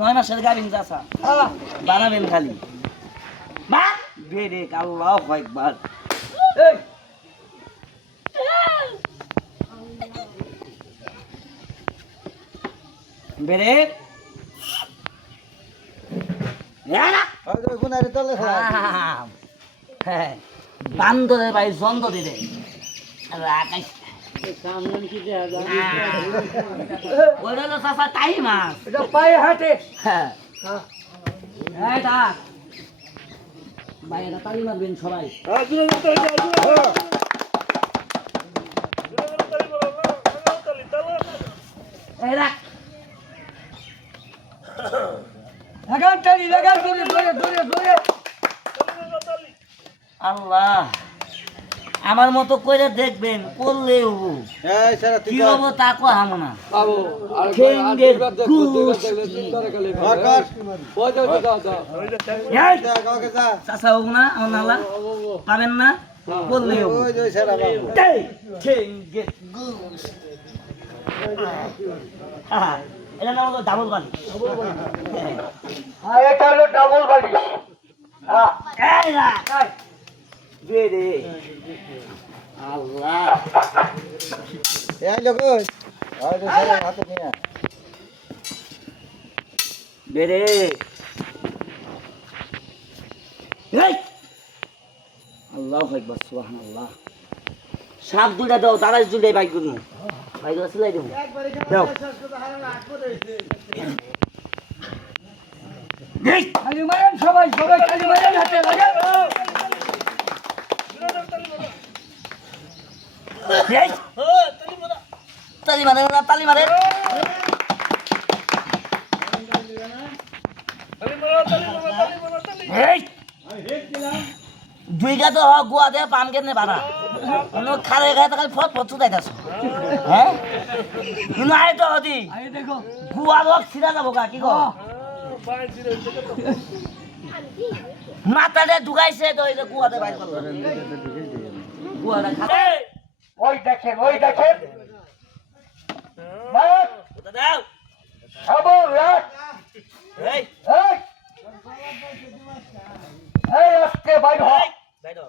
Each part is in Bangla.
9 মাসের গাবিন চাচা বানাবেন খালি বেরে আল্লাহু আকবার এই বেরে বান্দরের ভাই জন্দ দিলে ওটা হলো চাচা তাই মাছ পায়ে হাঁটে হ্যাঁ ভাইয়েরা তালি মারবেন সবাই এই রাখ আল্লাহ আমার মতো করে দেখবেন করলে কি হবো তা কো হামো না চাষা হোক না আমার নালা পাবেন না করলে এটা নাম হলো ডাবল বালি এটা হলো ডাবল বালি আল্লাহ বেরে আল্লাহ আকবার সুবহানাল্লাহ সাপ দুইটা দাও তারা দুইটাই বাইক করবো বাইক সিলাই দেবো দাও খালি মারেন সবাই সবাই খালি মারেন হাতে লাগান তালি মারে না তালি মারে দুই গা তো গুয়া দিয়ে পান কেনে বানা খালে খায় তো খালি ফট ফট চুদাই যাচ্ছে হ্যাঁ কিন্তু আয় তো হতি দেখো গুয়া লোক ছিঁড়া যাবো গা কি গো মাথাটা ঢুকাইছে তো এই যে গুয়াতে বাইর করলো গুয়াটা খাবে ওই দেখেন দাও খবর রাখ এই এই আজকে বাইর হয় বাইরো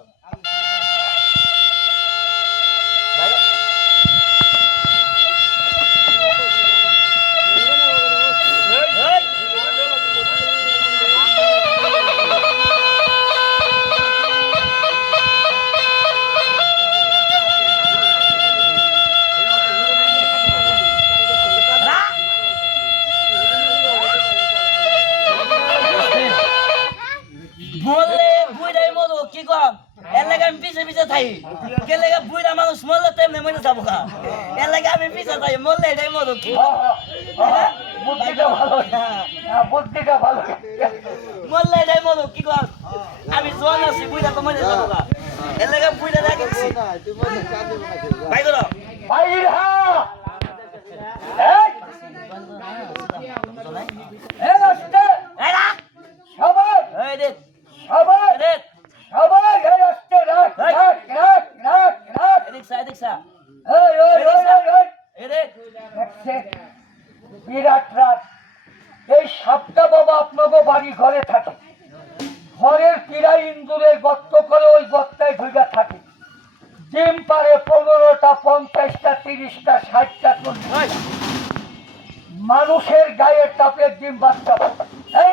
কি কম এর লাগে আমি পিছে পিছে থাই কে লাগে বুইরা মানুষ মরলে তেমনি মনে যাবো গা এর লাগে আমি পিছে থাই মরলে এটাই মরো কি বুদ্ধিটা ভালো মরলে এটাই মরো কি কম আমি জোয়ান আছি বুইরা তো মনে যাবো গা এর লাগে বুইরা রাখি দিছি ভাই করো বাইর হা এই রাস্তে এরা সবাই এই রে সবাই রে সবাই এই রাস্তে রাখ এদিকসা এই এরে বিরাট রাত এই সাপটা বাবা আপনাকে বাড়ি ঘরে থাকে ঘরের পীড়া ইন্দুরে গর্ত করে ওই গর্তায় ঢুকা থাকে ডিম পারে 15টা 50টা 30টা 60টা মানুষের গায়ের তাপের ডিম বাচ্চা এই